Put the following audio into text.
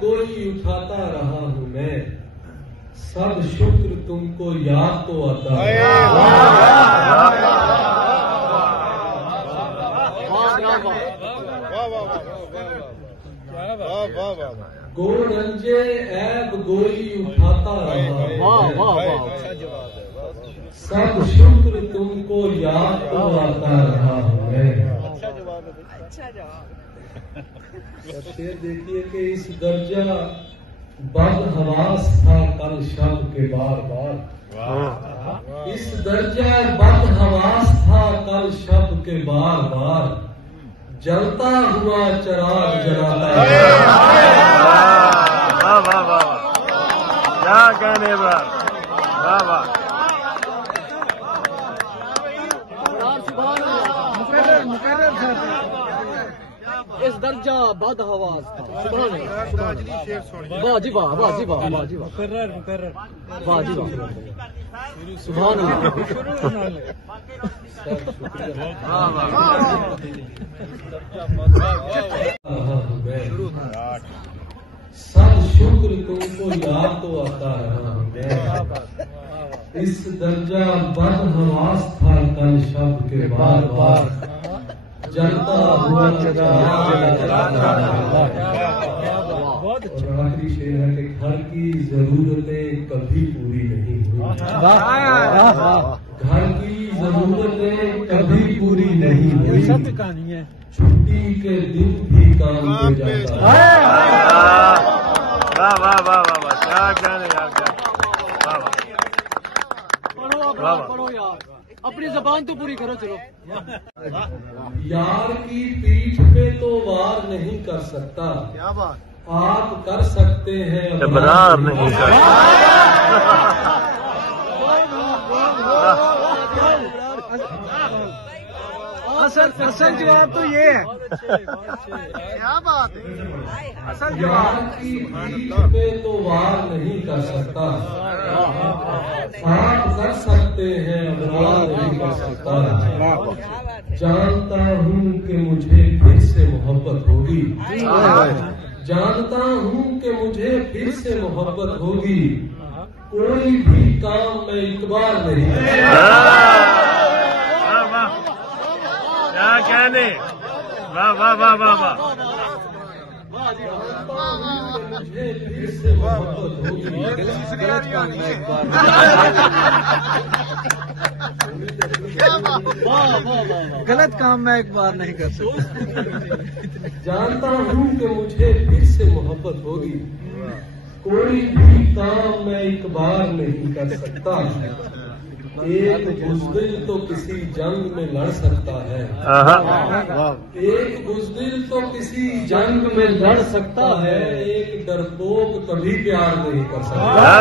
गोली उठाता रहा हूँ मैं, सब शुक्र तुमको याद तो आता है। गोरंजे ऐब गोली उठाता रहा हूँ, सब शुक्र तुमको याद तो आता रहा हूँ मैं। शेर देखिए कि इस दर्जा बदहवास था कल शब के बार बार, इस दर्जा बदहवास था कल शब के बार बार, जलता हुआ चराग जलाता है। वाह वाह वाह, क्या कहने वाह वाह। इस दर्जा बद हवास था। वाह जी वाह, वाह जी वाह, वाह जी वाह, वाह जी वाह, सुभान अल्लाह। सब शुक्र तुमको याद तो आता रहा हूँ मैं, इस दर्जा बदहवास था कल शब के बार बार, जलता हुआ आखिरी शेर है कि घर की जरूरतें कभी पूरी नहीं हुई, घर की जरूरतें कभी पूरी नहीं हुई, छुट्टी के दिन भी काम हो जाता है। वाह वाह वाह वाह वाह, क्या कहने यार, क्या वाह वाह। अपनी जबान तो पूरी करो। चलो, यार की पीठ पे तो वार नहीं कर सकता, क्या बात, आप कर सकते हैं इबरार नहीं कर असल जवाब तो ये है। क्या बात है, असल यार की पीठ पे तो वार नहीं कर सकता, आप कर सकते हैं वार नहीं कर सकता। जानता हूँ कि मुझे फिर से मोहब्बत होगी, जानता हूँ कि मुझे फिर से मोहब्बत होगी, कोई भी काम मैं इकबाल नहीं क्या कहने, वाह वाह वाह वाह वाह। मुझे फिर से मोहब्बत होगी। गलत काम मैं एक बार नहीं कर सकता। जानता हूँ कि मुझे फिर से मोहब्बत होगी, कोई भी काम मैं एक बार नहीं कर सकता। एक बुज़दिल तो किसी जंग में लड़ सकता है, एक बुज़दिल तो किसी जंग में लड़ सकता है, एक डरपोक कभी प्यार नहीं कर सकता।